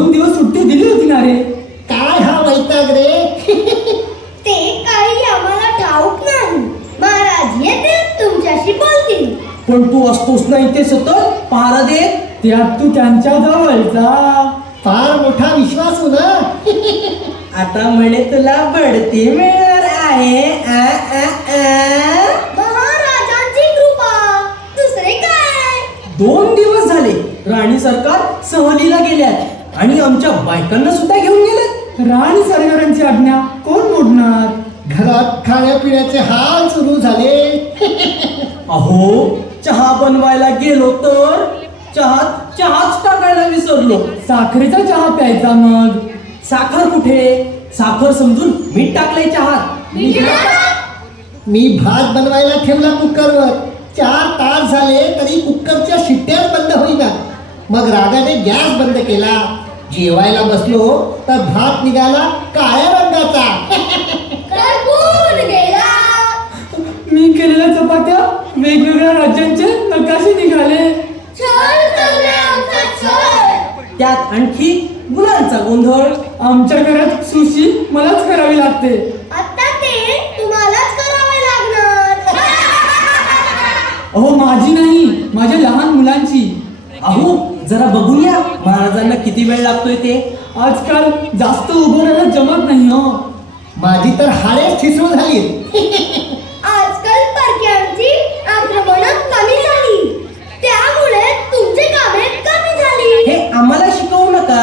2 दिवस सुट्टी दिली होती ना रे. काय हा वैताग रे. ते काही आम्हाला ठाऊक नाही. महाराज येतील तुमच्याशी बोलतील. पण तू असतोस ना इथे सतत पहारा देत. त्यात तू त्यांच्या जवळचा. फार मोठा विश्वास हो ना. आता म्हणे तुला बढती मिळणार आहे. महाराजांची कृपा, दुसरे काय. 2 दिवस झाले राणी सरकार सहलीला गेल्यात आणि आमच्या बायकांना सुद्धा घेऊन गेलेत. राणी सरकारांची आज्ञा कोण मोडणार. घरात खाण्यापिण्याचे हाल सुरू झाले. अहो चहा बनवायला गेलो तर चहाच टाकायला विसरलो. साखरेचा चहा प्यायचा मग. साखर कुठे. साखर समजून मीठ टाकलंय चहात. मी भात बनवायला ठेवला कुकरवर. 4 तास झाले तरी कुकरच्या शिट्ट्याच बंद होईना. मग रागाने गॅस बंद केला. जेवायला बसलो तर भात निघाला काळ्या रंगाचा. करपून गेला. मी केलेल्या चपात्या वेगवेगळ्या राज्यांचे नकाशे निघाले. छळ चाललाय आमचा छळ. त्यात आणखी मुलांचा गोंधळ. आमच्या घरात सुशी मलाच करावी लागते. आता ते तुम्हालाच करावे लागणार. अहो माझी नाही, माझ्या लहान मुलांची. अहो जरा बघून या महाराजांना किती वेळ लागतोय ते. आजकाल जास्त उभं राहायला जमत नाही हो. माझी तर हाडेच ठिसूळ झाली. आजकाल परक्यांची आक्रमणं कमी झाली. त्यामुळे तुमची कामे कमी झाली. हे आम्हाला शिकवू नका.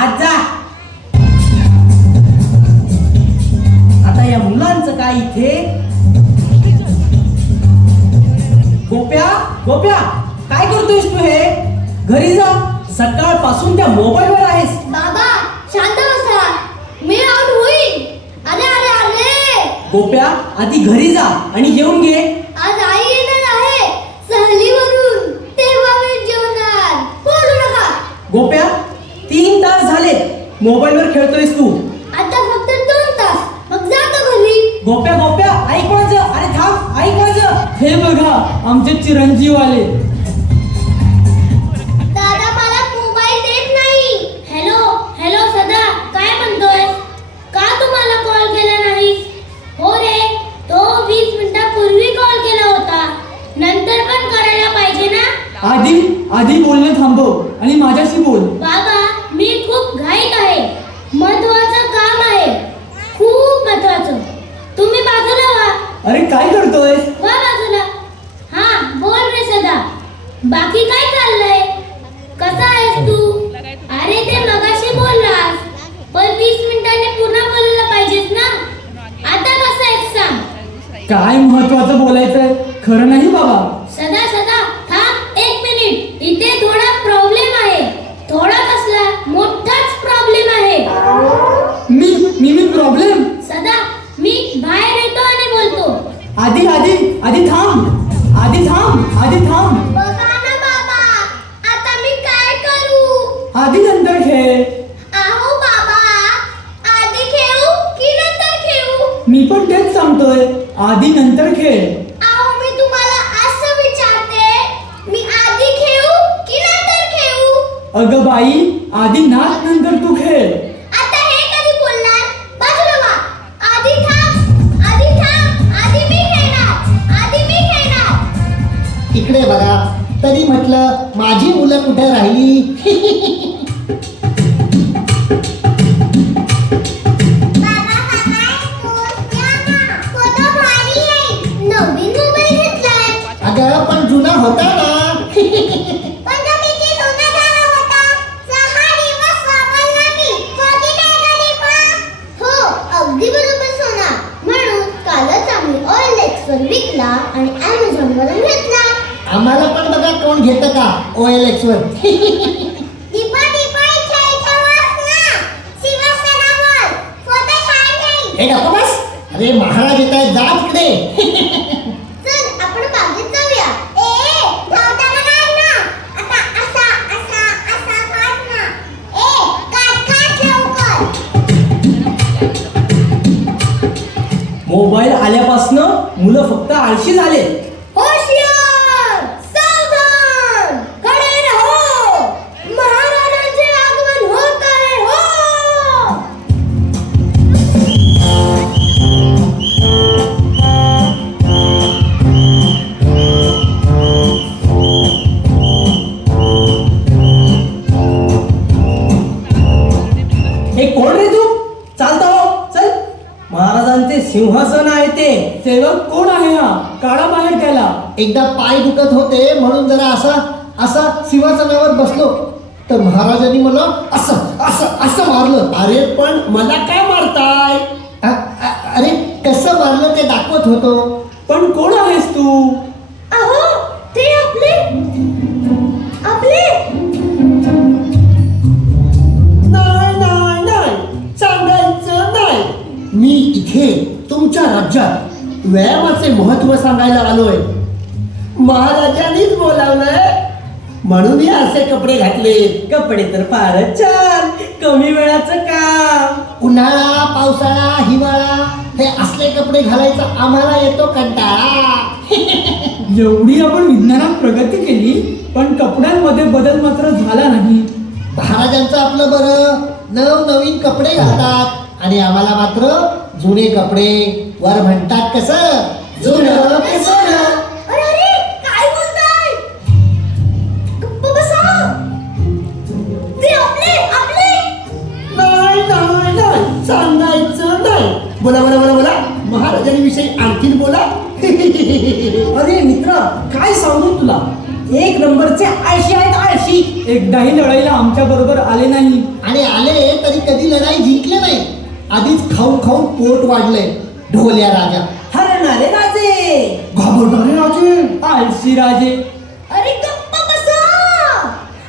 आज जा. आता या मुलांचं काय इथे. गोप्या काय करतोयस तू हे. घरी जा. सकाळपासून त्या मोबाईलवर आहेस. बाबा शांत बसा. मी आउट होईल. अरे अरे अरे. गोप्या आधी घरी जा आणि जेवून घे. आज आई येणार आहे सहलीवरून. तेव्हा मी जेवणार. बोलू नका. गोप्या 3 तास झालेत मोबाईलवर खेळतोयस तू. आता फक्त 2 तास. मग जातो घरी. गोप्या ऐक माझं. अरे थांब ऐक माझं. हे बघा आमचे चिरंजीव आले. दादा मला मोबाईल देत नाही. हॅलो सदा, काय म्हणतोय. का तुम्हाला कॉल केला नाही. हो रे, तो 20 मिनिटापूर्वी कॉल केला होता. नंतर पण करायला पाहिजे ना. आधी बोलणं थांबव आणि माझ्याशी बोल. बाबा मी खूप घाईत आहे. महत्वाचं काम आहे. खूप महत्वाचं. तुम्ही बाजूला व्हा. अरे काय करतोय. वा बाजूला. हा बोल रे सदा. बाकी काय चाललंय. कसा आहेस तू. अरे ते मगाशी बोललास, पण 20 मिनिटांनी पुन्हा बोलायला पाहिजेस ना. आता कसं आहेस सांग. काय महत्वाचं बोलायचंय. खरं नाही बाबा. सदा थांब 1 मिनिट. इथे थोडा प्रॉब्लेम आहे. थोडा कसला, मोठाच प्रॉब्लेम आहे. मी प्रॉब्लेम. सदा मी बाहेर येतो आणि बोलतो. आधी थांब. बघा ना बाबा, आता मी काय करू. आधी नंतर खेळ. आहो बाबा, आधी खेळू की नंतर खेळू. मी पण तेच सांगतोय. आधी नंतर खेळ. आहो मी तुम्हाला असं विचारते, मी आधी खेळू की नंतर खेळू. अगं बाई, आधी नाच नंतर तू खेळ. आता हे कधी बोलणार. बाजूला व्हा. आधी थांब. आधी मी खेळणार. इकडे बघा. तरी म्हटलं माझी मुलं कुठे राहिली. नवीन मोबाईल घेतलाय. अगं पण जुना होता ना. अगदी बरोबर सोना. म्हणून कालच आम्ही OLX वर विकला आणि Amazon वरून घेतला. आम्हाला पण बघा कोण घेतं का OLX वर. हे नको बस. अरे महाराज येत आहे. जा तिकडे. चल आपण बागेत जाऊया. धावताना काढ ना. आता असा काढ ना. काढ लवकर. मोबाईल आल्यापासनं मुलं फक्त आळशी झाले. होशियार, सावधान, खडे राहो. महाराजांचे आगमन होत आहे. सेवक कोण आहे हा? काढा बाहेर त्याला. एकदा पाय दुखत होते म्हणून जरा असा सिंहासनावर बसलो तर महाराजांनी मला असं असं असं मारलं. अरे पण मला काय मारताय? अरे कसं मारलं ते दाखवत होतो. पण कोण आहेस तू? अहो ते आपले नाही नाही नाही, सांगायचं नाही. मी इथे तुमच्या राज्यात व्यायामाचे महत्व सांगायला आलोय. महाराजांनीच बोलावलंय म्हणून मी असे कपडे घातले. कपडे तर फारच छान, कमी वेळाचं काम. उन्हाळा पावसाळा हिवाळा हे असले कपडे घालायचा आम्हाला येतो कंटाळा. एवढी आपण विज्ञानात प्रगती केली पण कपड्यांमध्ये बदल मात्र झाला नाही. महाराजांचं आपलं बरं, नवनवीन कपडे घालतात आणि आम्हाला मात्र जुने कपडे. वर म्हणतात कसं, जुनं ते सोनं. अरे अरे काय बोलताय? गप्प बसा. ते आपले नाही नाही नाही, सांगायचं नाही. बोला बोला बोला बोला, महाराजांविषयी आणखीन बोला. अरे मित्रा, काय सांगू तुला, एक नंबरचे आळशी आहेत, आळशी. एकदाही लढाईला आमच्या बरोबर आले नाही. आणि आले तरी कधी लढाई जिंकले नाही. आधीच खाऊन खाऊन पोट वाढलंय. ढोल्या राजा, हरणारे राजे, घाबरणारे राजे. आळशी राजे. अरे गप्प बसा.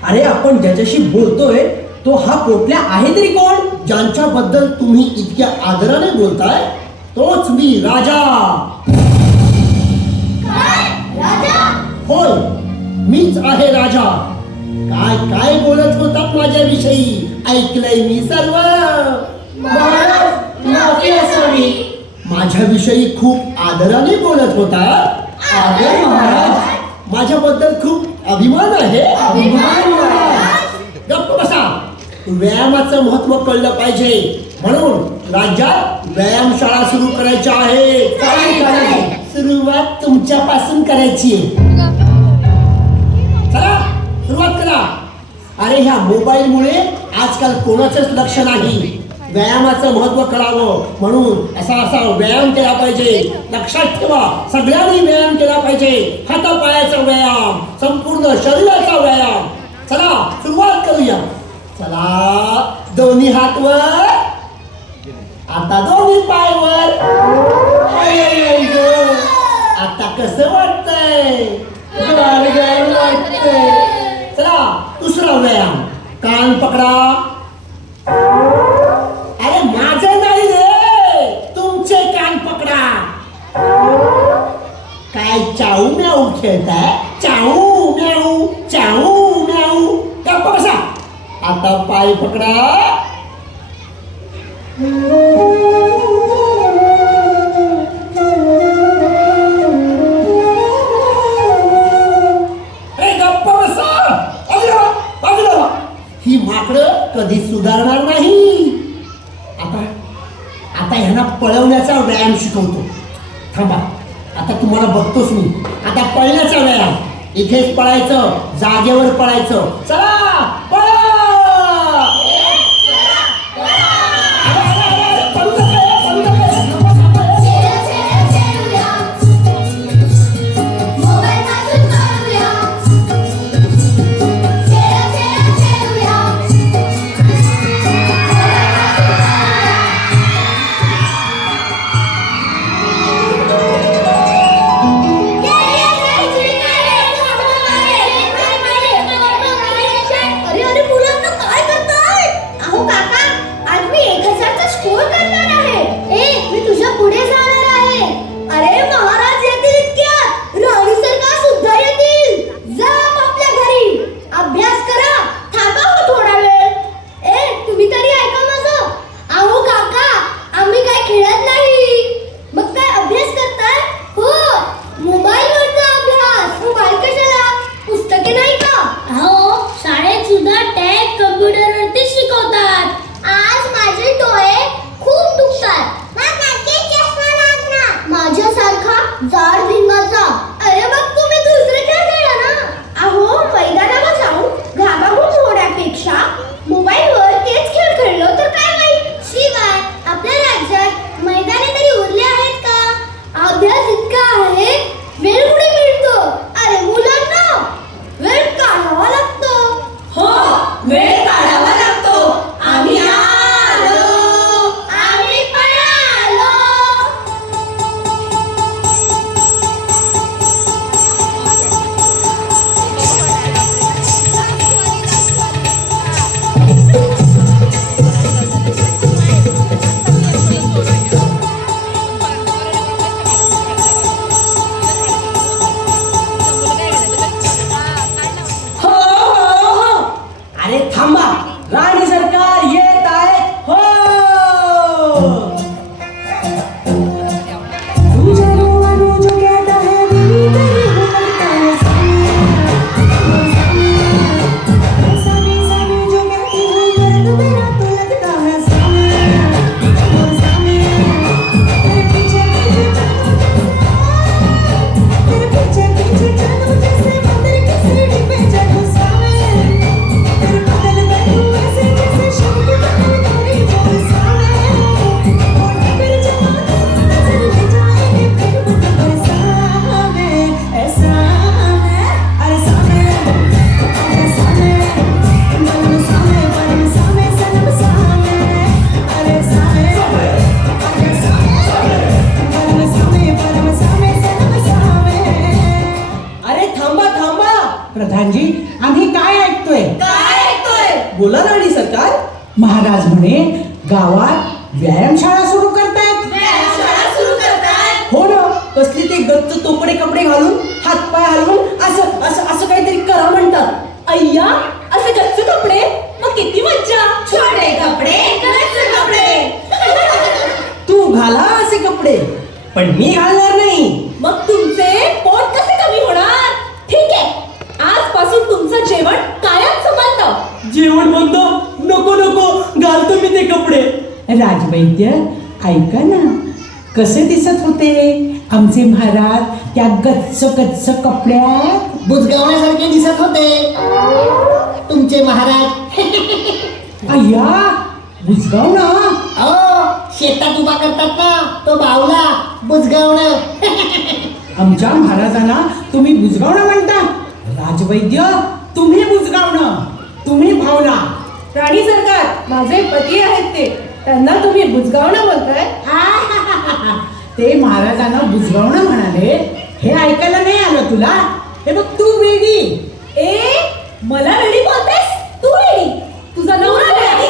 अरे आपण ज्याच्याशी बोलतोय तो हा पोटल्या आहे तरी कोण? ज्यांच्याबद्दल तुम्ही इतक्या आदराने बोलताय तोच मी, राजा. काय राजा? होय, मीच आहे राजा. काय काय बोलत होतात माझ्याविषयी ऐकलंय मी सर्व. माफी असावी. माझ्याविषयी खूप आदराने बोलत होता. आदर महाराज. माझ्याबद्दल खूप अभिमान आहे. अभिमान महाराज. गप्प बसा. व्यायामाचं महत्व कळलं पाहिजे म्हणून राज्यात व्यायामशाळा सुरू करायच्या आहे. चालेल. सुरुवात तुमच्यापासून करायची आहे. चला सुरुवात करा. अरे ह्या मोबाईलमुळे आजकाल कोणाचंच लक्ष नाही. व्यायामाचं महत्व कळावं म्हणून असा व्यायाम केला पाहिजे. लक्षात ठेवा, सगळ्यांनी व्यायाम केला पाहिजे. हातापायाचा व्यायाम, संपूर्ण शरीराचा व्यायाम. चला सुरुवात करूया. चला, दोन्ही हात वर, आता दोन्ही पाय वर. आता कसं वाटतंय? गारगार वाटतंय. चला दुसरा व्यायाम, कान पकडा. अरे माझे नाही रे, तुमचे कान पकडा. काय चाऊ म्याऊ खेळताय? चाऊ म्याऊ, चाऊ म्याऊ. गप्प बसा. आता पाय पकडा. अरे गप्प बसा. बाजूला. ही माकडं कधी सुधारणार नाही. आता ह्यांना पळवण्याचा व्यायाम शिकवतो. थांबा, आता तुम्हाला बघतोच मी. आता पळण्याचा व्यायाम. इथेच पळायचं, जागेवर पळायचं. चला पळा. थांबा थांबा. प्रधानजी, आम्ही काय ऐकतोय? बोला राणी सरकार. महाराज म्हणे गावात व्यायामशाळा सुरू करतायत. हो ना, कसली ते गच्च तोकडे कपडे घालून हातपाय हलवून असं असं असं काहीतरी करा म्हणतात. अय्या, असे गच्च कपडे, मग किती मज्जा. छोटे कपडे, गच्च कपडे. तू घाला असे कपडे, पण मी घालणार नाही. मग तुमचे पोट कसे कमी होणार? ठीक आहे, आजपासून तुमचं जेवण कायम बंद. जेवण बंद? नको नको, घालतो मी ते कपडे. राजवैद्य, ऐका ना, कसे दिसत होते आमचे महाराज त्या गच्च गच्च कपड्यात? बुजगावण्यासारखे दिसत होते तुमचे महाराज. अय्या, बुजगाव ना. अहो, शेतात उभा करतात ना तो बावला, बुजगावणं. आमच्या महाराजांना तुम्ही बुजगावणं म्हणता? राजवैद्य, तुम्ही बुजगावणं, तुम्ही भावना. राणी सरकार, माझे पती आहेत ते, त्यांना तुम्ही बुजगावणं बोलताय? ते महाराजांना बुजगावणं म्हणाले, हे ऐकायला नाही आलं तुला? हे बघ, तू वेडी. ए, मला वेडी बोलतेस? तू वेडी? तुझा नवरा अरे अरे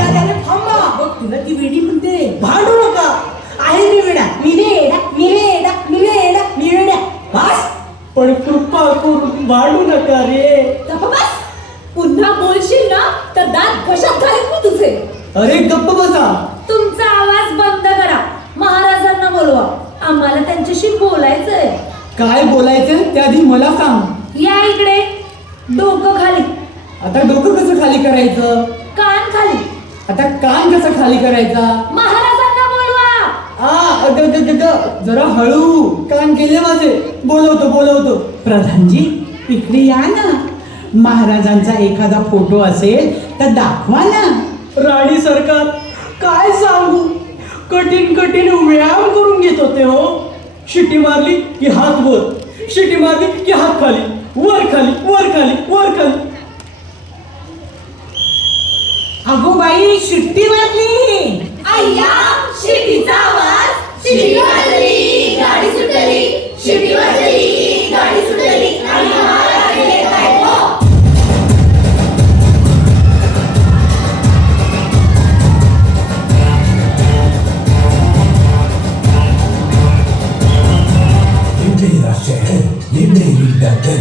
अरे, थांबा. बघ, तुला ती वेडी म्हणते. भांडू नका. आहे मी वेडा, मी वेडा, मी वेडा, मी वेडा, मी वेडा. बस, पण कृपा करून भांडू नका रे. बस, पुन्हा बोलशील ना तर दात घशात घालीन मी तुझे. अरे गप्प बसा. तुमचा आवाज बंद करा. महाराजांना बोलवा, आम्हाला त्यांच्याशी बोलायचंय. काय बोलायचं त्या आधी मला सांग. या इकडे. डोकं खाली, आता डोकं कसं खाली करायचं? कान खाली. आता कान कसं खाली करायचा? महाराजांना बोलवा. जरा हळू. कान गेले माझे. बोलवतो बोलवतो. प्रधानजी, इकडे या ना. महाराजांचा एखादा फोटो असेल तर दाखवा ना. राणी सरकार, काय सांगू, कठीण कठीण व्यायाम करून घेत होते हो. शिटी मारली की हात वर, शिटी मारली की हात खाली, वर खाली, वर खाली, वर खाली. अगो बाई, शिट्टी वाजली. अय्या, शिटीचा आवाज. शिटी वाजली, गाडी सुटली. शिटी वाजली, गाडी सुटली. आणि महाराज येत आहेत हो. मेरा शहर, ये मेरी डगर,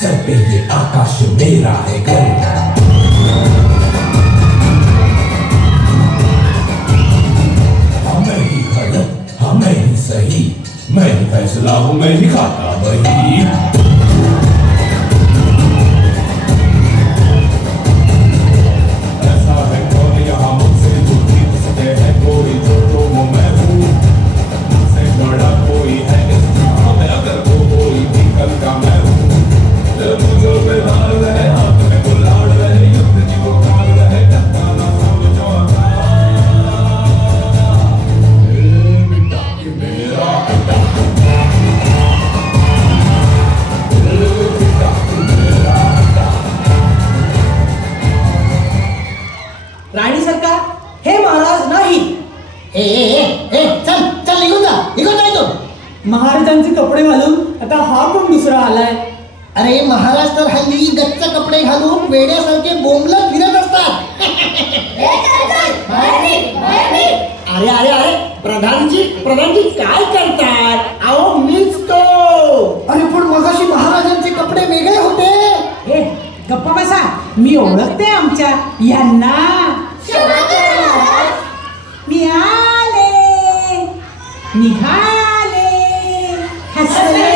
सर पे ये आकाश मेरा है घर. हाँ मैं ही गलत, हाँ मैं ही सही, मैं ही फैसला हूँ, मैं ही खाता वही. ऐसा है कौन यहाँ मुझसे जो जीत सके है कोई, जो वो मैं हूँ. मुझसे बड़ा कोई है इस जहाँ में, अगर वो कोई भी कल का मैं हूँ. जब मुझे पे हार रहे, हाथ में गुलाड़ रहे, युद्ध की वो कार रहे, टक्का ना समझो आता. बेटा ये मेरा बेटा, बेटा ये मेरा बेटा. राणी सरकार, हे महाराज नाही. ए ए ए ए, चल चल, निघून जा इथून. महाराजांचे कपडे घालून आता हा कोण दुसरा आलाय? अरे, महाराज तर हल्ली गच्च कपडे घालून वेड्यासारखे बोंबलत फिरत असतात. अरे अरे अरे, प्रधानजी काय करतात? अहो मीच तो. अरे, पण मगाशी महाराजांचे कपडे वेगळे होते. ए, गप्पा बसा. मी ओळखते आमच्या यांना. मी आले, निघाले, हसले,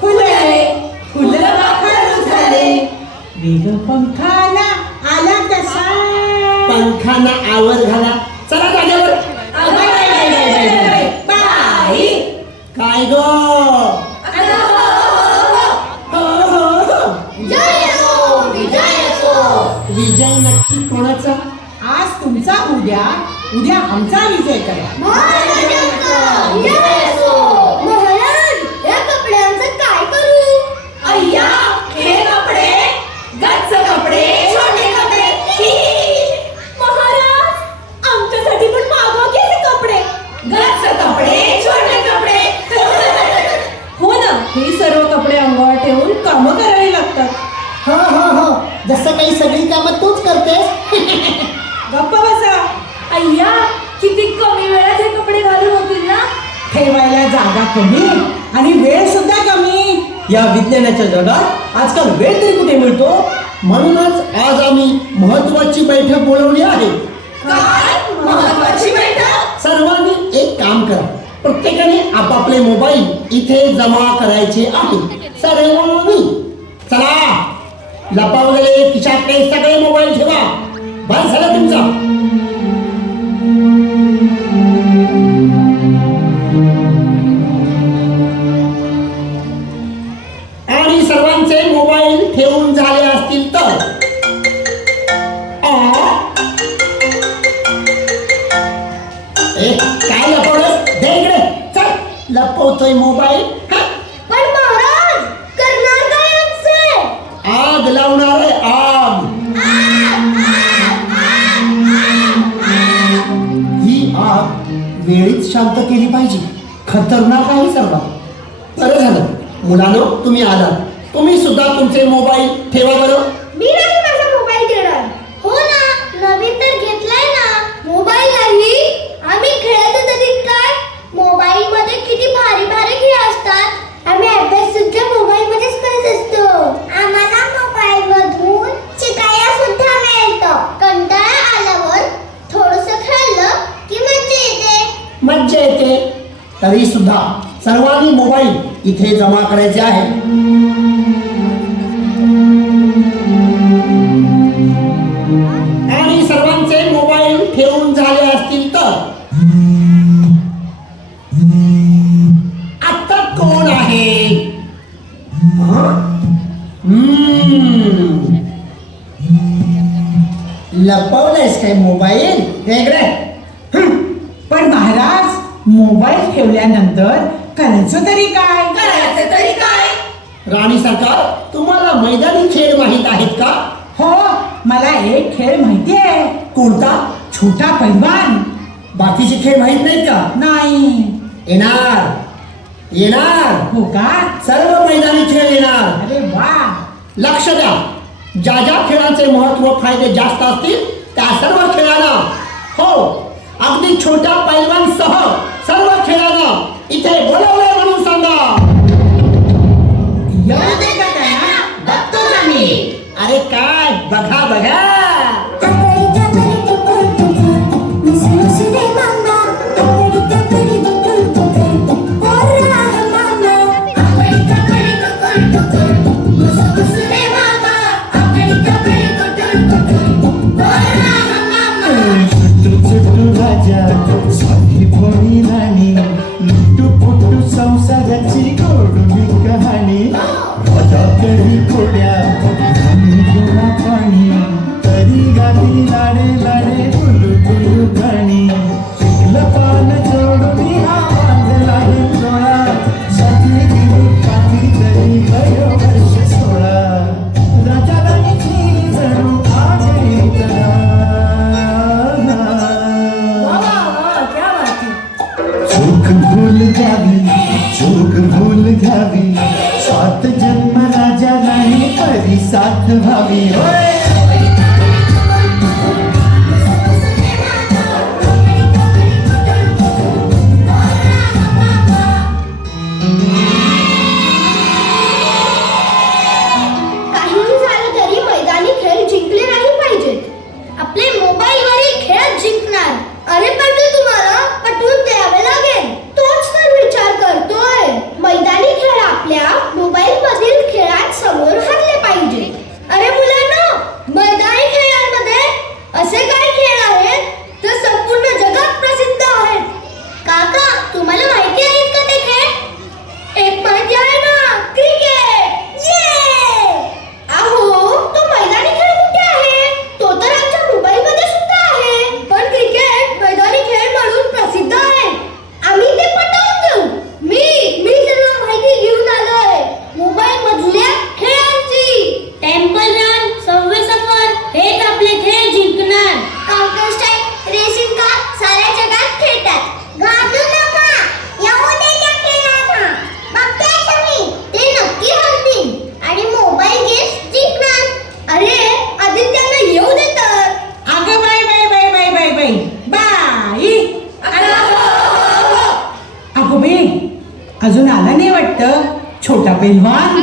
फुलले, फुलं वाखरून झाले, वेग पंखाना आला कसा. पंखाना आवर घाला. चला जागेवर. बाई. काय गो? विजय नक्की कोणाचा? आज तुमचा उद्या, उद्या आमचा विजय करा. महाराज, या कपड्यांचं काय करू? अय्या, हे कपडे, गच्च कपडे, छोटे कपडे. महाराज, आमच्यासाठी पण मागवा की असे कपडे. कामं करावी लागतात. हा हा हा, जसं काही सगळी कामं तूच करतेस. गप्पा बसा. अय्या किती कमी वेळात हे कपडे घालून होतील ना. ठेवायला जागा कमी आणि वेळ सुद्धा कमी. या विज्ञानाच्या जगात आजकाल वेळ तरी कुठे मिळतो. म्हणूनच आज आम्ही महत्वाची बैठक बोलवली आहे. काय महत्वाची बैठक. सर्वांनी एक काम करा, प्रत्येकाने आपापले मोबाईल इथे जमा करायचे आहे. सर्वांनी चला, लपवलेले खिशातले सगळे मोबाईल ठेवा. बस झालं तुमचा. आणि सर्वांचे मोबाईल ठेवून झाले असतील तर काय लपवलंस? दे इकडे. चल, लपवतोय मोबाईल. पण महाराज करणार काय आमचे? आग लावणार आहे, आग. ही आग वेळीच शांत केली पाहिजे. खतरनाक आहे सर्वात. बरं झालं मुलांनो तुम्ही आलात. तुम्ही सुद्धा तुमचे मोबाईल ठेवा बरं. मी नाही माझा मोबाईल देणार. हो ना, नवीन तर घेतलाय ना. मोबाईल नाही. आम्ही खेळत तरी काय. मोबाईल मध्ये किती भारी भारी खेळ असतात. आम्ही अभ्यास सुद्धा मोबाईल मध्येच करत असतो. आम्हाला मोबाईल मधून शिकायला सुद्धा मिळतं. कंटाळा आल्यावर थोडंसं खेळलं की मज्जा येते. मज्जा येते. तरी सुद्धा सर्वांनी मोबाईल इथे जमा करायचे आहे. आणि सर्वांचे मोबाईल ठेवून झाले असतील तर आता कोण आहे? लपवलंयस काय मोबाईल? वेगळे. पण महाराज, मोबाईल ठेवल्यानंतर करायचं तरी काय? करायचं तरी काय. राणी सरकार, तुम्हाला मैदानी खेळ माहित आहेत का? हो, मला एक खेळ माहिती आहे. कोणता? छोटा पैलवान. बाकीचे खेळ माहित नाहीत का? नाही. येणार येणार. हो का? सर्व मैदानी खेळ येणार. अरे वा. लक्ष द्या, ज्या ज्या खेळाचे महत्व फायदे जास्त असतील त्या सर्व खेळांना, हो अगदी छोट्या पैलवान सह सर्व खेळांना इथे बोलवलंय म्हणून सांगा. येऊ दे का त्यांना? बघतोच आम्ही. अरे काय बघा बघा. साधी भोळी राणी, लुटू पुटू संसाराची गोडवी कहाणी. राजा करी कोड्या गोळा पाणी, तरी गाती लाडे लाडे गुलू गुलू गाणी. शिकलं पान जोडून हा बांधला डोळा, साथी गिरू पाठी तरी गयो वर्ष 16. राजा राणीची जणू आगळी तरा. चूक भूल घ्यावी, चूक भूल घ्यावी, सात जन्म राजा राणी परी साथ व्हावी. काहीही झालं तरी मैदानी खेळ जिंकले नाही पाहिजेत. आपले मोबाईलवरील खेळ जिंकणार. अरे पण ते तुम्हाला पटवून द्यावे लागेल. तोच तर विचार करतोय. मैदानी खेळ आपल्या मोबाईल मधील खेळात समोर हरले पाहिजे. अरे मुलांनो, अजून आला नाही वाटतं छोटा पैलवान.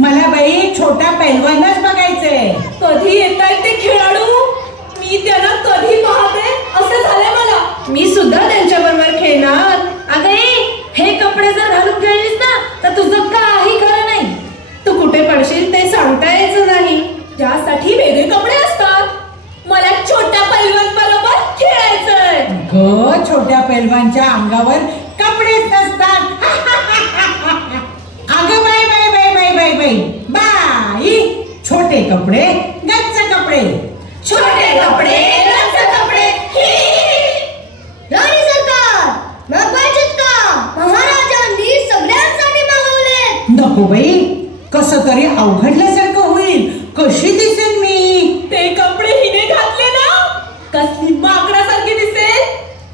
मला बाई छोटा पैलवानच बघायचंय. कधी येत आहेत ते खेळाडू? मी त्यांना कधी पाहते असं झालंय मला. मी सुद्धा त्यांच्या बरोबर खेळणार. अगं हे कपडे जर घालून खेळलीस ना तर तुझं काही खरं नाही. तू कुठे पडशील ते सांगता यायचं नाही. त्यासाठी वेगळे कपडे असतात. मला छोट्या पैलवान बरोबर खेळायचंय. ग छोट्या पैलवानच्या अंगावर कपडेच नसतात. अगं बाई बाई बाई बाई बाई बाई बाई, छोटे कपडे गच्च कपडे. छोटे कपडे गच्च कपडे. राणी सरकार, मागवायचेत का? महाराजांनी सगळ्यांसाठी मागवले. नको बाई, कसं तरी अवघडल्यासारखं होईल. कशी दिसेल मी? ते कपडे हिने घातले ना कसली माकडासारखी दिसेल.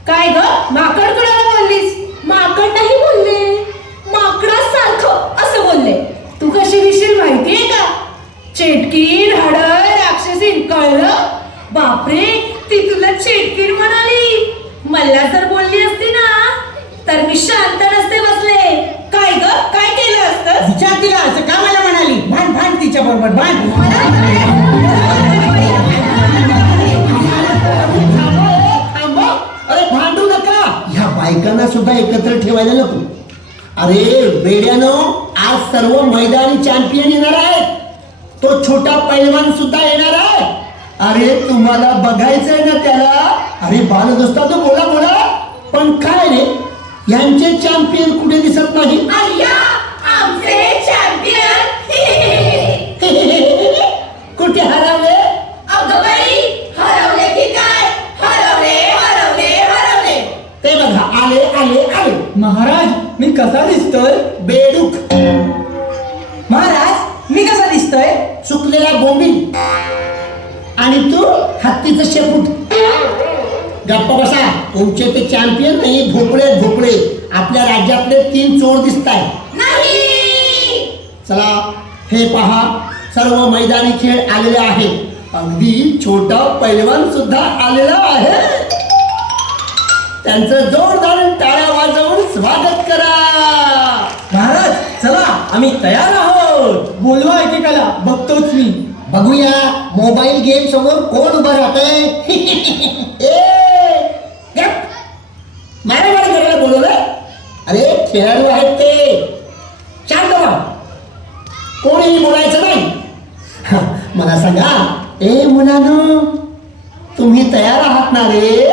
काय ग माकड कुणाला बोललीस? माकड नाही बोलले, माकडासारखं असं बोलले. तू कशी दिसशील माहितीये का? चेटकीन हाडळ राक्षसीन, कळलं? बापरे, ती तुला चेटकीन म्हणाली. मला जर बोलली असती ना तर मी शांत नसते बसले. काय ग काय केलं असतं? विचार तिला असं का मला म्हणाली? भांड भांड तिच्या बरोबर भांड. थांबा. अरे भांडू नका. ह्या बायकांना सुद्धा एकत्र ठेवायला नको. अरे वेड्यानं, आज सर्व मैदानी चॅम्पियन येणार आहेत. तो छोटा पैलवान सुद्धा येणार आहे. अरे तुम्हाला बघायचंय ना त्याला? अरे बालदोस्ता तो बोला बोला. पण काय रे, यांचे चॅम्पियन कुठे दिसत नाही? अय्या, आमचे चॅम्पियन कुठे हरवले? अगं बाई, हरवले की काय? हरवले हरवले हरवले. ते बघा, आले आले आले. महाराज, मी कसा दिसतोय? बेडूक, महाराज, मी कसा दिसतोय? चुकलेला बोंबील, आणि तू हत्तीचं शेपूट. गप्पा बसा. तुमचे ते चॅम्पियन नाही, भोपळे भोपळे. आपल्या राज्यातले 3 चोर दिसत आहेत. नाही. चला हे पहा, सर्व मैदानी खेळ आलेले आहेत. अगदी छोटा पैलवान सुद्धा आलेला आहे. त्यांचं जोरदार टाळ्या वाजवून स्वागत करा. महाराज, चला आम्ही तयार आहोत. बोलवा एकेकाला, बघतोच मी. बघूया मोबाईल गेम समोर कोण उभं राहतंय. मारा करायला बोलवलं? अरे खेळाडू आहेत ते, शांत व्हा. कोणीही बोलायचं नाही. मला सांगा, ए मुलांनो, तुम्ही तयार आहात ना रे?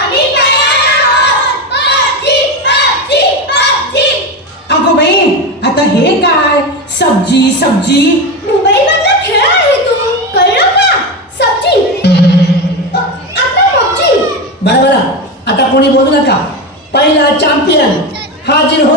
आम्ही तयार आहोत. PUBG, PUBG, PUBG. अगो बाई, आता हे काय? सब्जी सब्जी. मोबाईल मधला खेळ आहे तू, कळलं का? सब्जी. आता पबजी. बरं बरं, आता कोणी बोलू नका. पहिला चॅम्पियन हाजीर हो.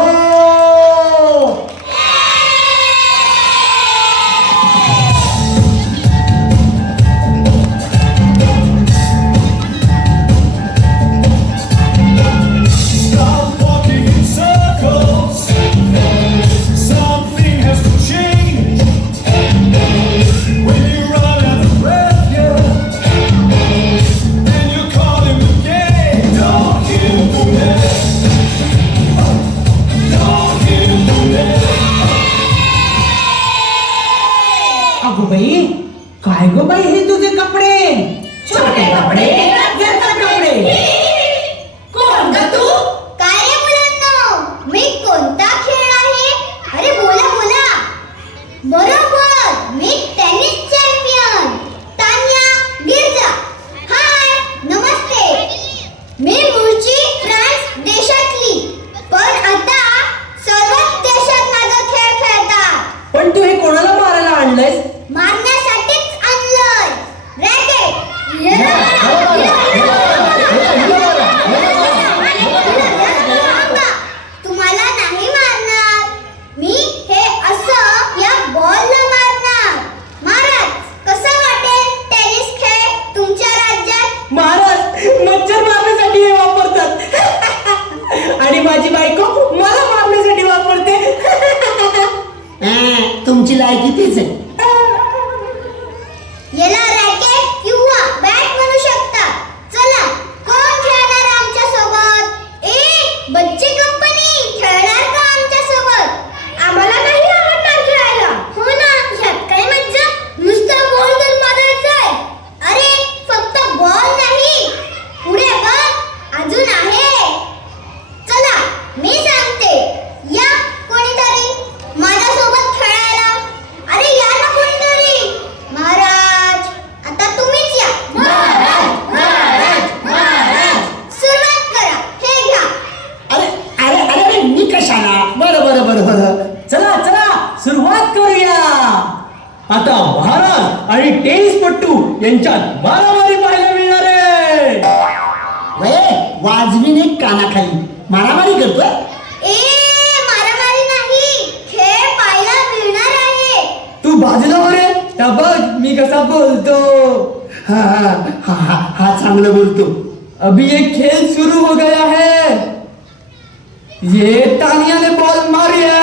Stop walking in circles. Something has to change. When you run out of breath, yeah, and you call him again. Don't kill the man. Don't kill the man. अगो बाई, काय गो बाई हे तुझे कपडे? छोटे कपडे गच्च कपडे. कोण ग तू? काय रे मुलांनो, मी कोणता खेळ आहे? अरे बोला बोला. बरोबर, मी टेनिस चॅम्पियन तान्या गिरजा. हाय, नमस्ते. मी मूळची फ्रान्स देशातली, पण आता सर्वच देशात माझा खेळ खेळतात. पण तू हे कोणाला मारायला आणलंयस? मारण्यासाठीच आणलंय. रॅकेट. तुम्हाला नाही मारणार. मी हे असं या बॉलला मारणार. महाराज, कसं वाटेल टेनिस खेळ तुमच्या राज्यात? महाराज, मच्छर मारण्यासाठी हे वापरतात. आणि माझी बायको मला मारण्यासाठी वापरते. तुमची लायकी तीच आहे. याला रॅकेट किंवा बॅट म्हणू शकता. चला, कोण खेळणार आमच्या सोबत? ए बच्चे कंपनी, खेळणार का आमच्या आता महाराज आणि टेनिसपट्टू यांच्यात मारामारी पाहायला मिळणार आहे. वाजवीने कानाखाली मारामारी करतोय. मारामारी नाही, खेळ पाहायला मिळणार आहे. तू बाजूला हो रे. त्या बघ मी कसा बोलतो. हा हा हा हा हा चांगलं बोलतो. अभी ये खेल शुरू हो गया है. ये तानिया ने बॉल मारिया,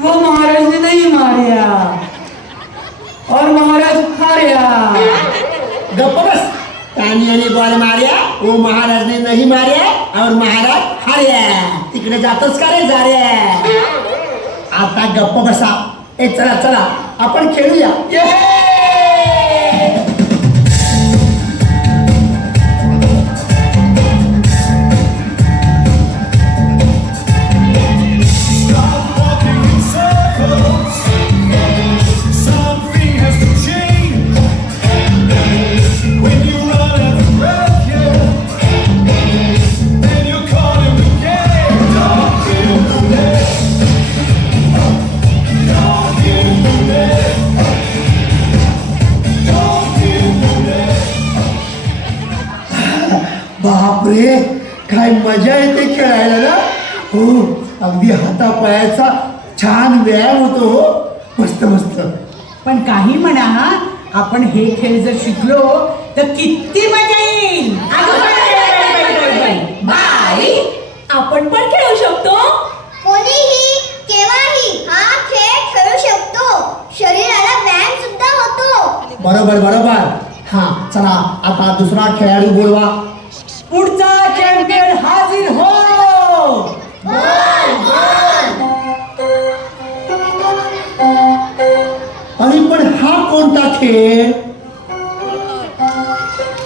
वो महाराज ने नहीं मारिया और महाराज हारिया. गप्प बस. तानियाने बॉल मार्या, वो महाराज ने नहीं मार्या और महाराज हार्या. तिकडे जातोस का रे जाऱ्या. आता गप्प बसा. चला चला आपण खेळूया. Stop walking in circles. Something has to change. When you run out of breath, then you're caught in the game. Don't feel the net. Don't feel the net. Don't feel the net. बापरे, काय मजा येते खेळायला ना. हो, अगदी हातापायाचा छान व्यायाम होतो. मस्त मस्त. पण काही म्हणा, आपण हे खेळ जर शिकलो तर किती मजा येईल. बाई, आपण पण खेळू शकतो. कोणीही केव्हाही हा खेळ खेळू शकतो. शरीराला व्यायाम सुद्धा होतो. बरोबर बरोबर. हा चला आता दुसरा खेळाडू बोलवा. पुढचा चॅम्पियन हाजीर हो. आणि पण हा कोणता खेळ.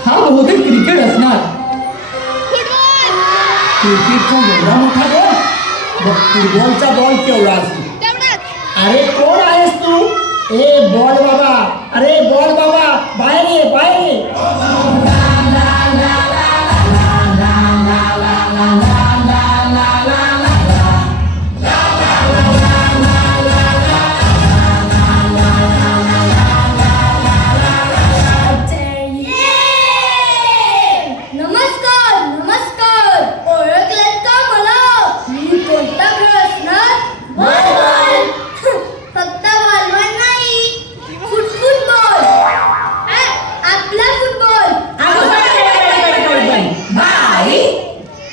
हा बहुतेक क्रिकेट असणार. क्रिकेटचा एवढा मोठा बॉल. फुटबॉलचा बॉल केवढा असेल. अरे कोण आहेस तू. ए बॉल बाबा, अरे बॉल बाबा, बाहेर ये बाहेर ये. नमस्कार नमस्कार. ओळखलं का मला. मी कोणता खेळ असणार. बॉल. फक्त बॉल नाही, फुटबॉल. आपला फुटबॉल.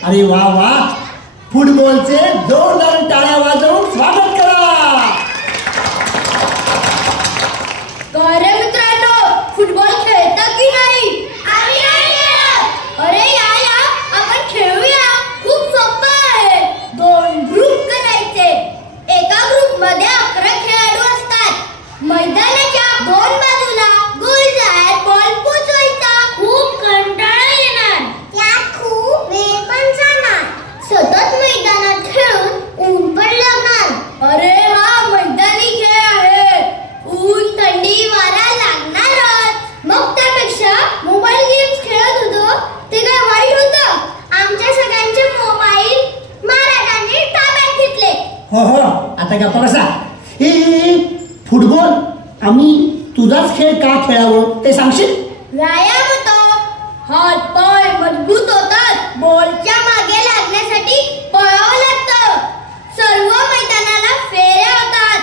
अरे वा वा. फुटबॉलचे जोरदार टाळ्या वाजवून स्वागत करा. काय रे मित्रांनो, फुटबॉल खेळता की नाही. अरे या या, आपण खेळूया. खूप सोपं आहे. 2 ग्रुप करायचे. एका ग्रुप मध्ये 11 खेळाडू असतात. मैदानाच्या 2 बाजूला गोल जात बॉल पोचवायचा. खूप कंटाळा येणार. त्यात खूप वेळ पण जाणार. सतत मैदानात खेळून ऊन पण लागणार. अरे हा मैदानी खेळ आहे. ऊन थंडी वारा लागणारच. मग त्यापेक्षा मोबाईल गेम्स खेळत होतो ते काय वाईट होतं. आमच्या सगळ्यांचे मोबाईल महाराजांनी ताब्यात घेतले. हो हो आता गप्पा बसा. ए फुटबॉल आम्ही तुझाच खेळ का खेळावं ते सांगशील. व्यायाम होतो. हात पाय मजबूत होतात. बॉलच्या मागे लागण्यासाठी पळावं लागतं. सर्व मैदानाला फेऱ्या होतात.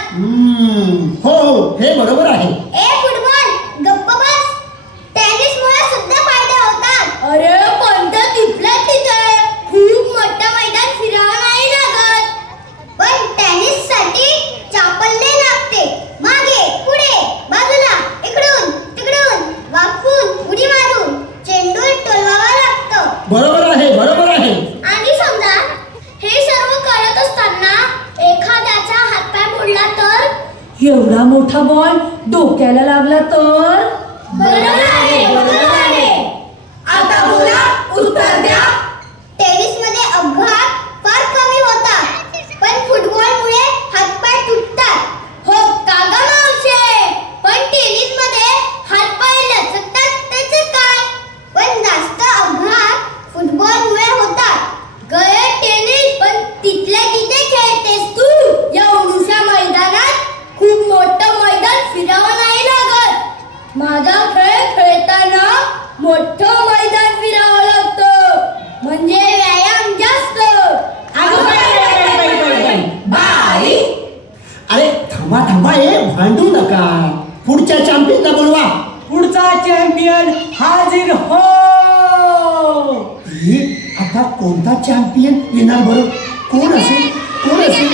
हो हो हे बरोबर आहे. ए फुटबॉल गप्प बस. टेनिसमुळे सुद्धा फायदे होतात. अरे पण तिथल्या तिथे खूप मोठं मैदान फिरावं नाही लागत. पण टेनिस साठी चापल्ले लागते. मागे पुढे बाजूला इकडून तिकडून वाकून उडी मारून चेंडू टोलवावा लागतो. बरोबर आहे बरोबर आहे. आणि समजा हे सर्व करत असताना एखाद्याचा हातपाय मोडला तर. एवढा मोठा बॉल डोक्याला लागला तर. बरोबर आहे बरोबर आहे. आता बोला, उत्तर द्या. टेनिस मध्ये अपघात फार कमी होतात. पण फुटबॉलमुळे हातपाय तुटतात. हो का ग मावशे. पण टेनिस मध्ये हातपाय लचकतात त्याचे काय. पण जास्त अपघात फुटबॉलमुळे होतात. गळे टेनिस पण तिथल्या तिथे खेळतेस तू. एवढ्या मैदानात खूप मोठं मैदान फिरा थांबा भांडू नका. पुढच्या चॅम्पियनला बोलवा. पुढचा चॅम्पियन हाजीर हो. आता कोणता चॅम्पियन येणार बरं? कोण असेल? कोण असेल?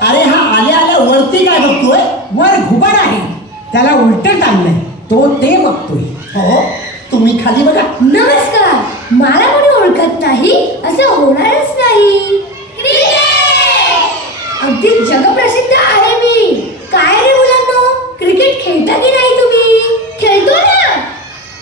अरे हा आल्या आल्या वरती काय बघतोय? वर घुबड आहे, त्याला उलट टांगलंय, तो ते बघतोय. हो, तुम्ही खाली बघा. नमस्कार. मला कोणी ओळखत नाही असं होणारच नाही. अगदी जगप्रसिद्ध आहे मी. काय रे मुलांनो, क्रिकेट खेळता की नाही तुम्ही? खेळतो ना.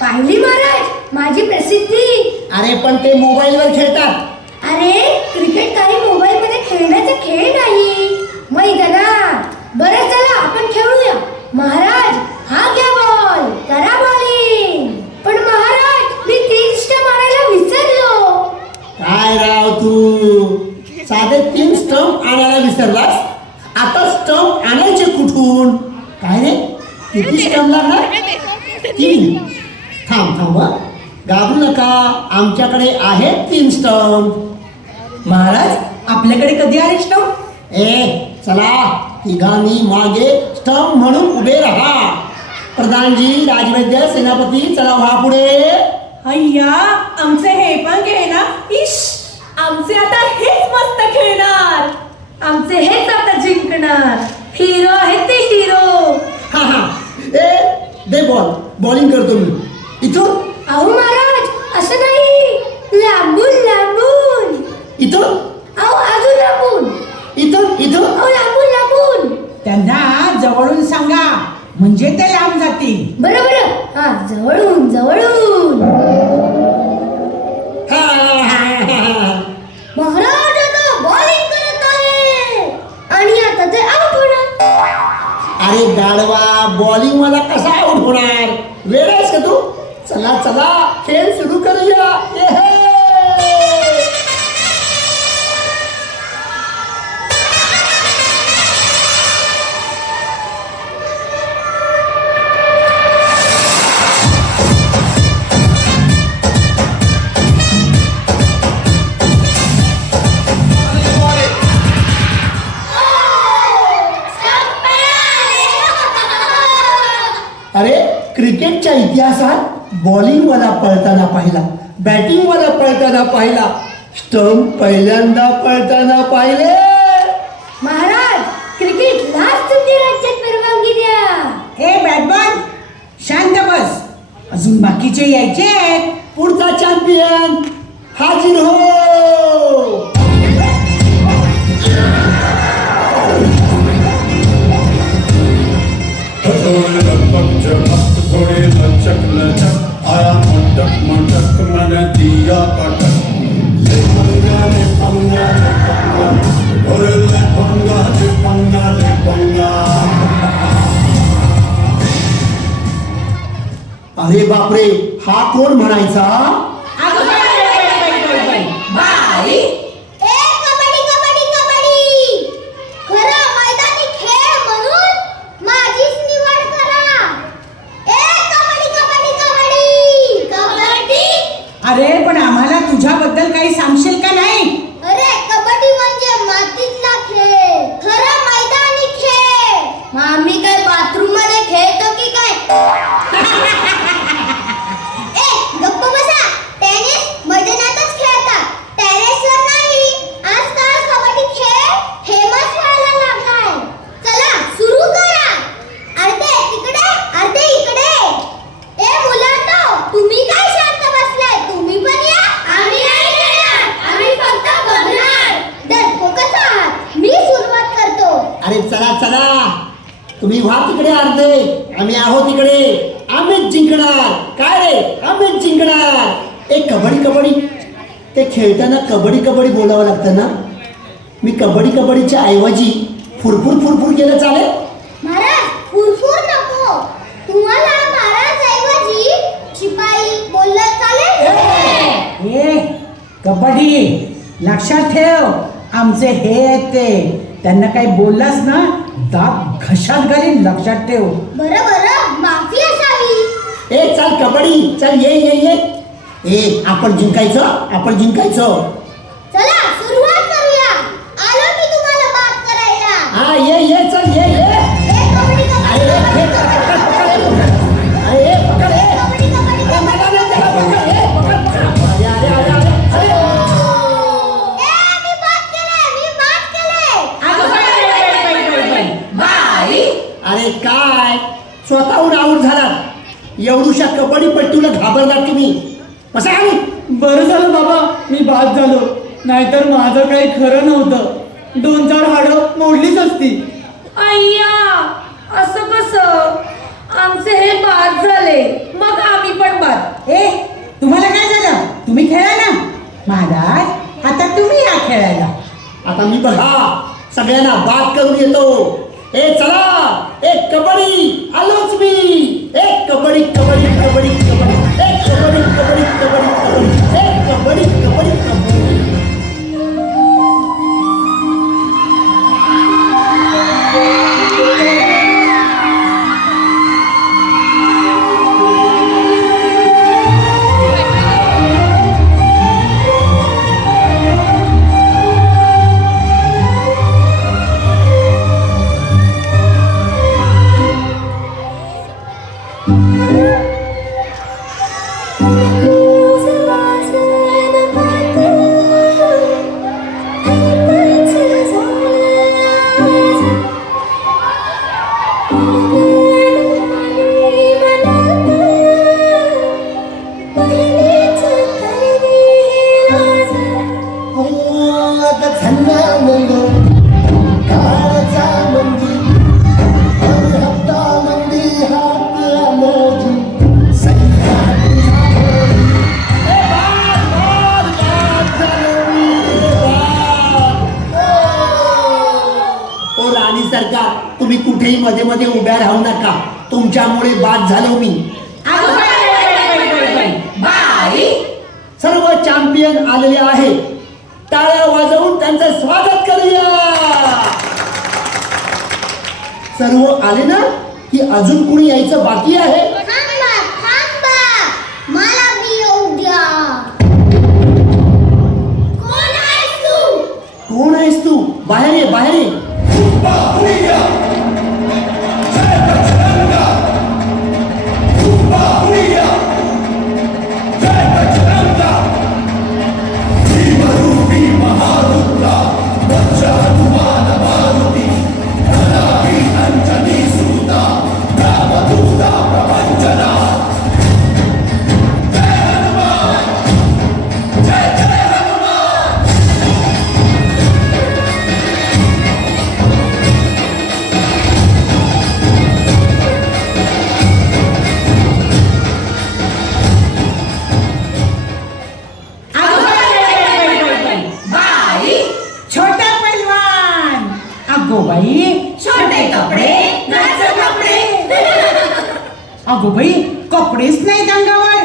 पाहिली महाराज माझी प्रसिद्धी. अरे पण ते मोबाईलवर खेळतात. अरे क्रिकेट काही मोबाईल मध्ये खेळण्याचा खेळ नाही, मैदानात. बरं चला आपण खेळूया. महाराज हा घ्या बॉल, करा बॉलिंग. पण महाराज मी 3 स्टंप मारायला विसरलो. काय राव तू, साधे 3 स्टंप आणायला विसरलास? आता स्टंप आणायचे कुठून? काय रे, किती स्टंप लागणार? 3. थांब थांब हं. घाबरू नका, आमच्याकडे आहेत 3 स्टंप. महाराज आपल्याकडे कधी आले स्टंप? चला तिघांनी मागे स्टंप म्हणून उभे राहा. प्रधानजी, राजवैद्य, सेनापती, चला व्हा पुढे. अय्या, आमचे हे पण खेळणार. इश, आमचे आता हेच मस्त खेळणार. आमचे हेच आता जिंकणार. हिरो आहे ते हिरो. हा हा, दे बॉल. बॉलिंग करतो मी. इथून. अहो महाराज असं नाही, लांबून लांबून. इथून. अहो अजून लांबून. इथून. इथून. अहो लांबून लांबून. त्यांना जवळून सांगा, म्हणजे ते लांब जातील. बरं बरं, हा जवळून जवळून. हा, महाराज आता बॉलिंग करत आहे आणि आता ते आउट होणार. अरे गाढवा, बॉलिंग मला कसा आउट होणार? वेळ आहेस का तू? चला चला, खेळ सुरू करूया. अरे क्रिकेटच्या इतिहासात बॉलिंगवाला पळताना पाहिला, बॅटिंगवाला पळताना पाहिला, स्टंप पहिल्यांदा पळताना पाहिले. महाराज क्रिकेटलाच तुमच्या राज्यात परवानगी द्या. ए बॅटबॉल, शांत बस, अजून बाकीचे यायचे आहेत. पुढचा चॅम्पियन हाजीर हो. थोड़े लगभग जब थोड़े लचक लचक आया मटक मटक मैंने दिया कटक. ले पंगा ले पंगा ले पंगा, अरे ले पंगा ले पंगा ले पंगा. अरे बापरे, हा कोण म्हणायचा? बाई, ए कबड्डी कबड्डी कबड्डी. खरा मैदानी खेळ म्हणून माझीच निवड करा. ए कबड्डी कबड्डी कबड्डी कबड्डी. अरे पण आम्हाला तुझ्याबद्दल काही सांगशील का नाही? अरे कबड्डी म्हणजे मातीतला खेळ, खरा मैदानी खेळ. मग आम्ही काय बाथरूम मध्ये खेळतो की काय? ए गप्प बसा. टेनिस मैदानातच खेळतात, टेरेसवर नाही. आजकाल कबड्डी खेळ फेमस व्हायला लागलाय. चला सुरू करा. अर्धे तिकडे अर्धे इकडे. ए मुलांनो, तुम्ही काय शांत बसलाय? तुम्ही पण या. आम्ही नाही खेळणार, आम्ही फक्त बघणार. डरपोकच आहात. मी सुरुवात करतो. अरे चला चला, तुम्ही व्हा तिकडे अर्धे, आम्ही आहोत इकडे. आम्हीच जिंकणार. काय रे, आम्हीच जिंकणार. एक कबड्डी कबड्डी, ते खेळताना कबड्डी कबड्डी बोलावं लागतं ना. मी कबड्डी कबड्डीच्या ऐवजी फुरफुर फुरफुर केलं चालेल? महाराज फुरफुर नको, कबड्डी लक्षात ठेव, आमचे हे आहेत ते. त्यांना काही बोललास ना दात घशात घालीन, लक्षात ठेव. बरं बरं, माफी असावी. ए चल कबड्डी, चल ये ये ये. ए आपण जिंकायचं. चला सुरुवात करूया. आलो मी तुम्हाला बात करायला. हा ये चल ये. ए, कबड्डी, कबड्डी, अरे कबड्डी, पकड ए. कबड्डी, कबड्डी, अरे, कबड्डी. मला नाही त्याला पकड. ए, पकड. अरे. ए, मी बात केले. अरे काय स्वतःहून आऊट झाला. एवढूशा कबड्डी पट्टूला घाबरलात तुम्ही. कसं आहे? बरं झालं बाबा मी बाद झालो, नाहीतर माझं काही खरं नव्हतं. 2-4 हाडं मोडलीच असती. अय्या, असं कसं? आमचे हे बाद झाले, मग आम्ही पण बाद. ए तुम्हाला काय झालं? तुम्ही खेळा ना. महाराज आता तुम्ही या खेळायला. आता मी बघा सगळ्यांना बाद करून येतो. ए चला, एक कबड्डी आलोच मी. एक कबड्डी कबड्डी कबड्डी कबड्डी. एक कबड्डी कबड्डी कबड्डी कबड्डी. एक कबड्डी कबड्डी कबड्डी. तुम्ही कुठेही मध्ये मध्ये उभ्या राहू नका. तुमच्यामुळे बाद झालो मी. सर्व चॅम्पियन आलेले आहेत. टाळ्या वाजवून त्यांचं स्वागत करूया. सर्व आले ना की अजून कुणी यायचं बाकी आहे? थांबा, मला बी येऊ द्या. कोण आहेस तू? बाहेर ये. अगो बाई, कपडेच नाहीत अंगावर.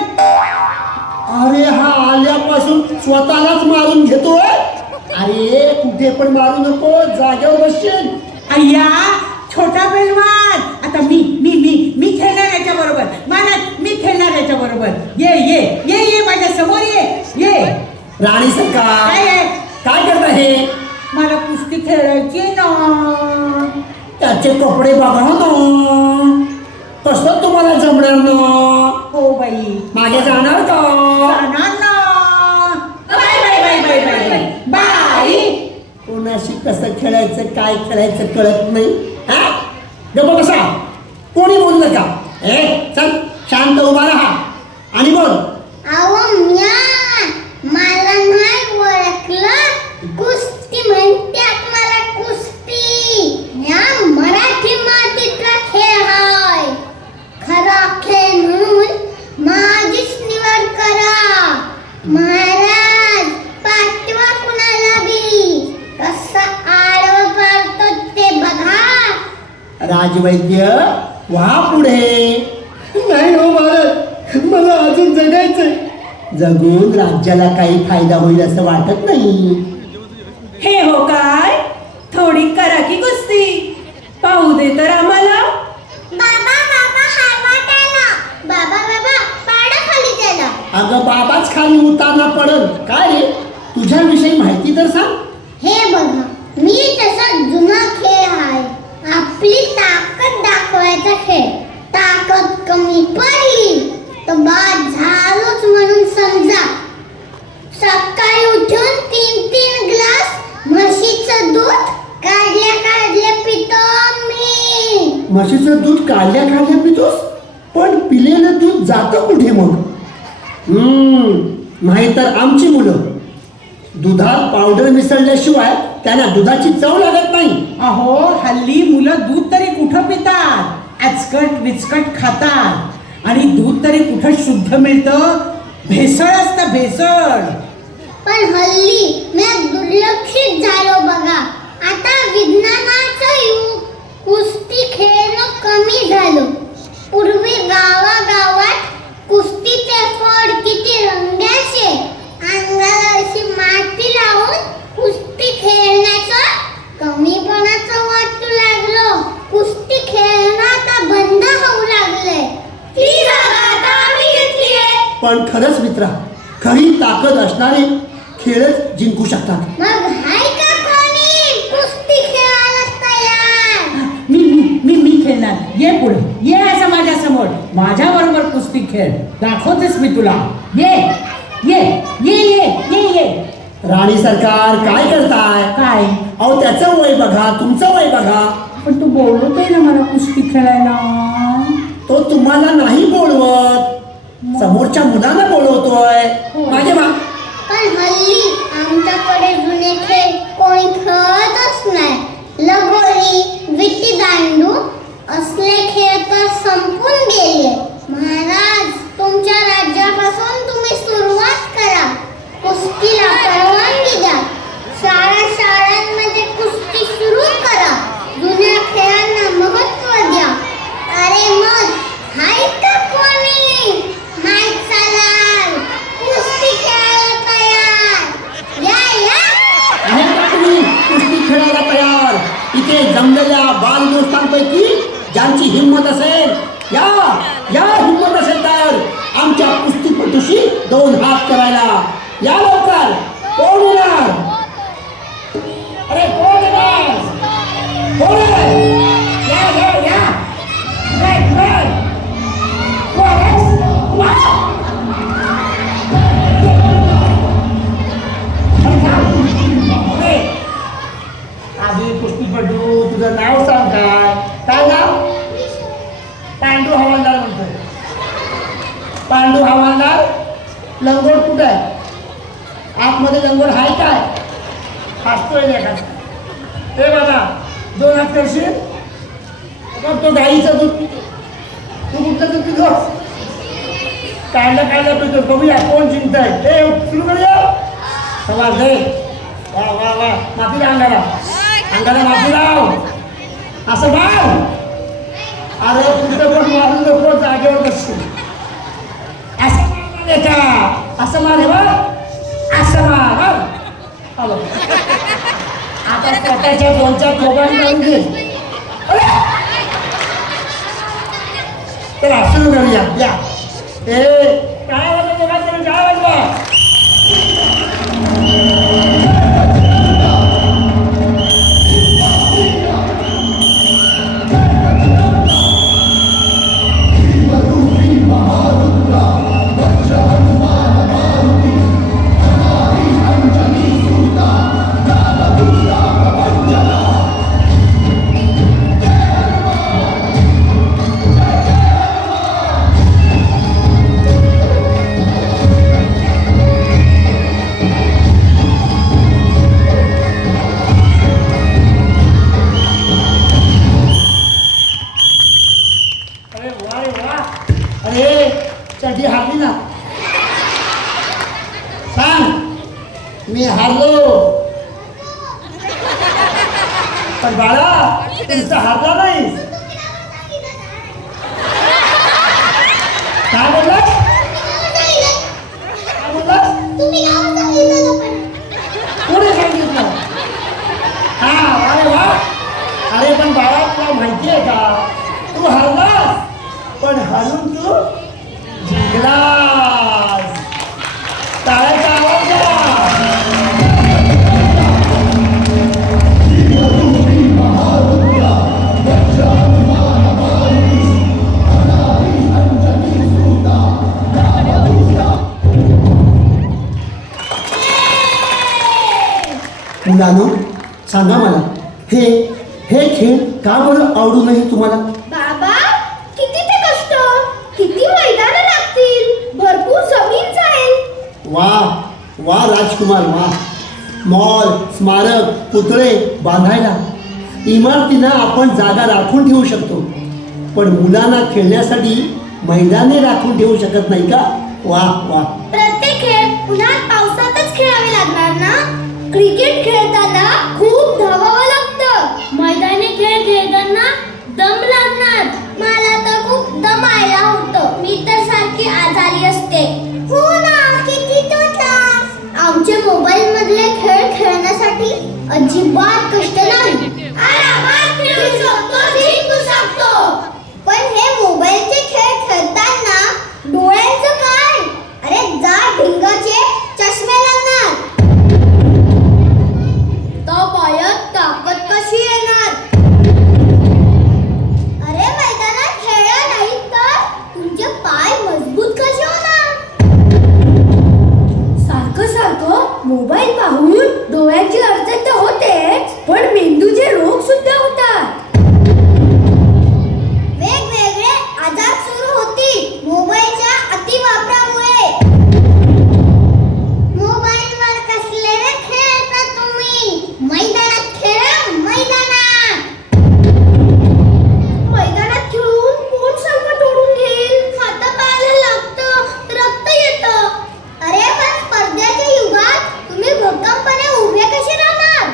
अरे हा आल्यापासून स्वतःलाच मारून घेतोय. अरे कुठे पण मारू नको, जागेवर बसशील. अय्या छोटा पैलवान, आता मी खेळणार याच्या बरोबर. मी खेळणार याच्या बरोबर. ये माझ्या समोर ये. राणी सरकार काय करत आहे? मला कुस्ती खेळायची ना. त्याचे कपडे बघा ना, कसं तुम्हाला जमणार ना? हो बाई, मागे जाणार का? जाणार ना. बाई कोणाशी कसं खेळायचं, काय खेळायचं कळत नाही. हा गप्प बसा, कोणी बोललं का? चल शांत उभा राहा आणि बोल. मला नाही ओळखलं. कुस्ती म्हणतात मला, कुस्ती या मराठी मातीतला खेळ हाय. खरा खेळ म्हणून माझीच निवड करा. महाराज पाठवा कुणाला बी. कसं आडवं पाडतो ते बघा. राजवैद्य व्हा पुढे. नाही हो महाराज, मला अजून जगायचंय. जगून राज्याला काही फायदा होईल असं वाटत नाही. हे हो काय, थोडी करा की कुस्ती, पाहू दे तर आम्हाला. बाबा बाबा हलवा त्याला, बाबा बाबा पाडा खाली त्याला. अगं बाबाच खाली उतारला पडल. काय रे, तुझ्याविषयी माहिती तर सांग. हे बघा, मी तसा जुना खेळ आहे, आपली ताकद दाखवायचा खेळ. ताकद कमी पडली तर बाद झालोच म्हणून समजा. सकाळी उठून 3-3 ग्लास म्हशीचं दूध काढल्या पितो मी. म्हशीचं दूध काढल्या पितोस, पण पिलेलं दूध जातं कुठे मग? नाहीतर आमची मुलं दुधात पावडर मिसळल्याशिवाय त्यांना दुधाची चव लागत नाही. अहो, हल्ली मुलं दूध तरी कुठं पितात, आचकट विचकट खातात. आणि दूध तरी कुठं शुद्ध मिळतं, भेसळ असतं भेसळ. पण हल्ली मी दुर्लक्षित झालो बघा. आता विज्ञानाचं युग, कुस्ती खेळणं कमी झालं. पूर्वी गावागावात कुस्तीचे फड किती रंगायचे, अंगाला अशी माती लावून कुस्ती खेळण्याचं कमीपणाचं वाटू लागलं. कुस्ती खेळणं आता बंद होऊ लागलंय. ती जागा आता आम्ही घेतलीये. पण खरंच मित्रा, खरी ताकद असणारे खेळच जिंकू शकतात. मग हाय का कोणी कुस्ती खेळायला तयार? मी खेळणार. ये पुढे, ये असं माझ्या समोर, माझ्या बरोबर कुस्ती खेळ, दाखवतेस मी तुला. ये ये ये ये ये ये. राणी सरकार, काय करताय? काय? अहो, त्याचं वय बघा, तुमचं वय बघा. पण तू बोलवतोय ना मला कुस्ती खेळायला. तो तुम्हाला नाही बोलवत, समोरच्या मुलांना बोलवतोय. माझे बा. पण हल्ली आमच्याकडे जुने खेळ कोणी खेळतच नाही. लगोरी, विटी दांडू असले खेळ तर संपून गेले. महाराज, तुमच्या राज्यापासून तुम्ही सुरुवात करा. कुस्तीला परवानगी द्या. शाळांमध्ये कुस्ती सुरू करा. जुन्या खेळांना महत्त्व द्या. अरे मग हाय का कोणी? नाही चालाल, कुस्ती खेळायला तयार. या आहे का तुम्ही कुस्ती खेळायला तयार? इथे जमलेल्या बालदोस्तांपैकी ज्यांची हिंमत असेल, या हिंमत असेल तर आमच्या कुस्तीपटूशी 2 हात करायला या लवकर. कोण येणार? अरे कोण येणार? कोण आहे? या. आधी कुस्तीपटू, तुझं नाव सांग. काय नाव? पांडू हवालदार म्हणतोय. पांडू हवालदार. लंगोट कुठं आहे? आतमध्ये लंगोट आहे काय? हसतोय एखादा. हे बाबा, 2 हात करशील? मग तो गाईचं दूध पितो. तू कुठलं दूध पितोस? काढलं पितो. बघूया कोण जिंकतंय. हे सुरू करूया. सवाल दे. वा माती द्या अंगाला माती लाव. असं मार. अरे तुझं पण मारून नको, जागेवर बसशील. असं मार का? असं मार. हे बघ, असं मार. आलो. आता स्वतःच्या 2-4 थोबाड लावून घे. तर सुरू करूया. या. काय वाजवा? चड्डी हारली ना. सांग, मी हारलो. पण बाळा, तुमचा हारला नाही. काय बोलला? म्हणून तू जिंकलास. टाळ्याचा आवाज द्या. मुलांनो, सांगा मला हे हे खेळ का बरं आवडू नये तुम्हाला? बाबा, किती ते कष्ट, किती मैदानं लागतील, भरपूर जमीन जाईल. वा वा राजकुमार वा. मॉल, स्मारक, पुतळे बांधायला, इमारतींना आपण जागा राखून ठेवू शकतो, पण मुलांना खेळण्यासाठी मैदाने राखून ठेवू शकत नाही का? वा वा. प्रत्येक खेळ उन्हात पावसातच खेळावे लागणार ना? क्रिकेट खेळताना खूप धावावं लागतं, मैदानी खेळ खेळताना दम लागणार. मला तर खूप दमायला होतं, मी तर सारखी आजारी असते. हो ना, किती तो त्रास. आमचे मोबाईल मधले खेळ खेळण्यासाठी अजिबात कष्ट नाही. आरामात खेळू शकतो, जिंकू शकतो. पण हे मोबाईलचे खेळ खेळताना डोळ्यांचं काय? अरे जा ढिंगाचे चष्मे लागणार. तो पायात ताकद कशी येणार? अरे मैदानात खेळला नाही तर तुमचे पाय मजबूत कसे होणार? सारखं सारखं मोबाईल पाहून डोळ्याची अडचण तर होतेच, पण मेंदूचे रोग सुद्धा होतात. वेगवेगळे आजार सुरू होतील मोबाईलच्या अतिवापरामुळे. मोबाईलवर कसलेले खेळता तुम्ही? मैदानात खेळा, मैदानात. मैदानात खेळून कोण संकट ओढून घेईल? हातापायाला लागतं, रक्त येतं. अरे पण स्पर्धेच्या युगात तुम्ही भक्कमपणे उभे कसे राहणार?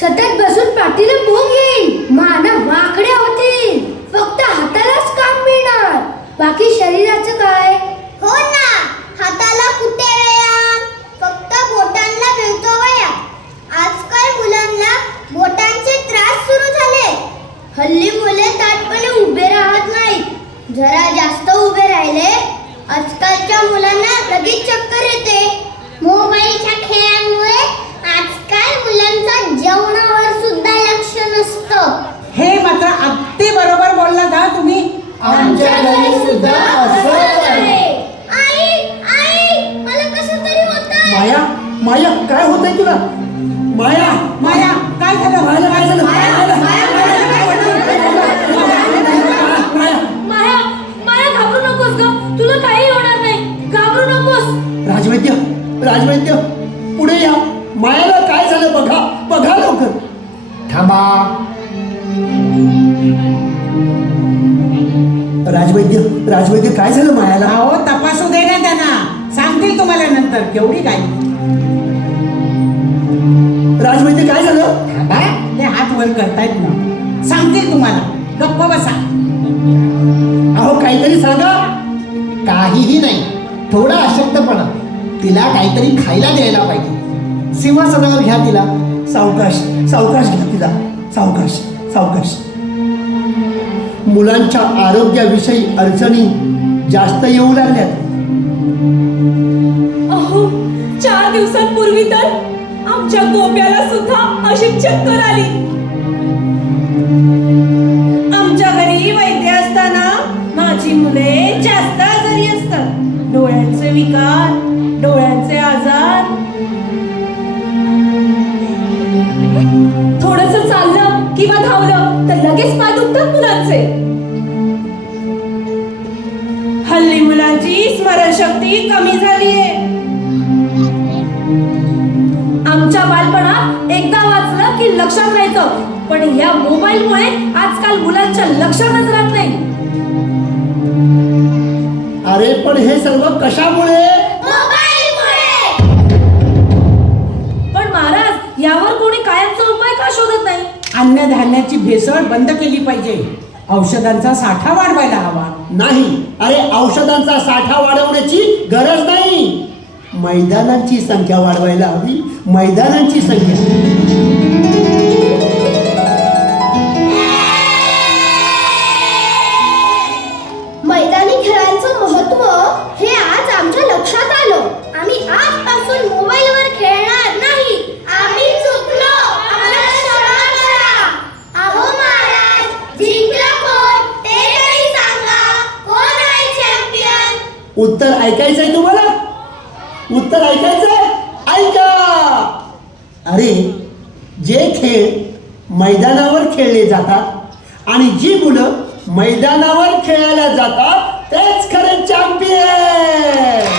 सतत बसून पाठीला भोग येईल, मान वाकड्या होतील, फक्त हातालाच काम मिळणार, बाकी शरीराचं काय? हो ना, हाताला कुठे व्यायाम, फक्त बोटांना मिळतो व्यायाम. आजकाल मुलांना बोटांचे त्रास सुरू झाले. हल्ली मुले ताटपणे उभे राहत नाहीत. जरा जास्त उभे राहिले आजकालच्या मुलांना लगेच चक्कर येते. मोबाईलच्या खेळांमुळे आजकाल मुलांचं जेवणावर सुद्धा लक्ष नसतं. हे मात्र अगदी बरोबर बोललात हा तुम्ही. आमच्या घरी सुद्धा असंच आहे. आई, आई, मला कसं तरी होतंय. माया माया काय होतंय तुला? माया माया, काय झालं? माया काय झालं? माया, माया घाबरू नकोस ग, तुला काही होणार नाही, घाबरू नकोस. राजवैद्य राजवैद्य पुढे या. मायाला काय झालं बघा, बघा लवकर. थांबा. राजवैद्य राजवैद्य काय झालं मायाला? अहो, तपासू दे ना त्यांना, सांगतील तुम्हाला नंतर केवढी काय. राजवैद्य काय झालं? थांबा, ते हात वर करतायत ना, सांगतील तुम्हाला, गप्प बसा. अहो काहीतरी सांगा. काहीही नाही, थोडा अशक्तपणा. तिला काहीतरी खायला द्यायला पाहिजे. सिंहासनावर घ्या तिला. सावकाश सावकाश घ्या तिला, सावकाश सावकाश. मुलांच्या आरोग्याविषयी अडचणी जास्त येऊ लागल्यात. अहो, 4 दिवसांपूर्वी तर आमच्या गोप्याला सुद्धा अशी चक्कर आली. आमच्या घरी वैद्य असताना माझी मुले जास्त आजारी असतात. डोळ्यांचे विकार, डोळ्यांचे आजार. थोडस चाललं किंवा धावलं तर लगेच पाय दुखतात मुलांचे. हल्ली मुलांची स्मरणशक्ती कमी झालीये. आमच्या बालपणात एकदा वाचलं की लक्षात राहायचं, पण या मोबाईलमुळे आजकाल मुलांच्या लक्षातच राहत नाही. अरे पण हे सर्व कशामुळे? पण महाराज, यावर कोणी कायमचा उपाय का शोधत नाही? अन्नधान्याची भेसळ बंद केली पाहिजे. औषधांचा साठा वाढवायला हवा. नाही, अरे औषधांचा साठा वाढवण्याची गरज नाही, मैदानांची संख्या वाढवायला हवी. मैदानांची संख्या. मैदानी खेळ उत्तर ऐकायचंय तुम्हाला? उत्तर ऐकायचंय? ऐका. अरे जे खेळ मैदानावर खेळले जातात आणि जी मुलं मैदानावर खेळायला जातात तेच खरे चॅम्पियन.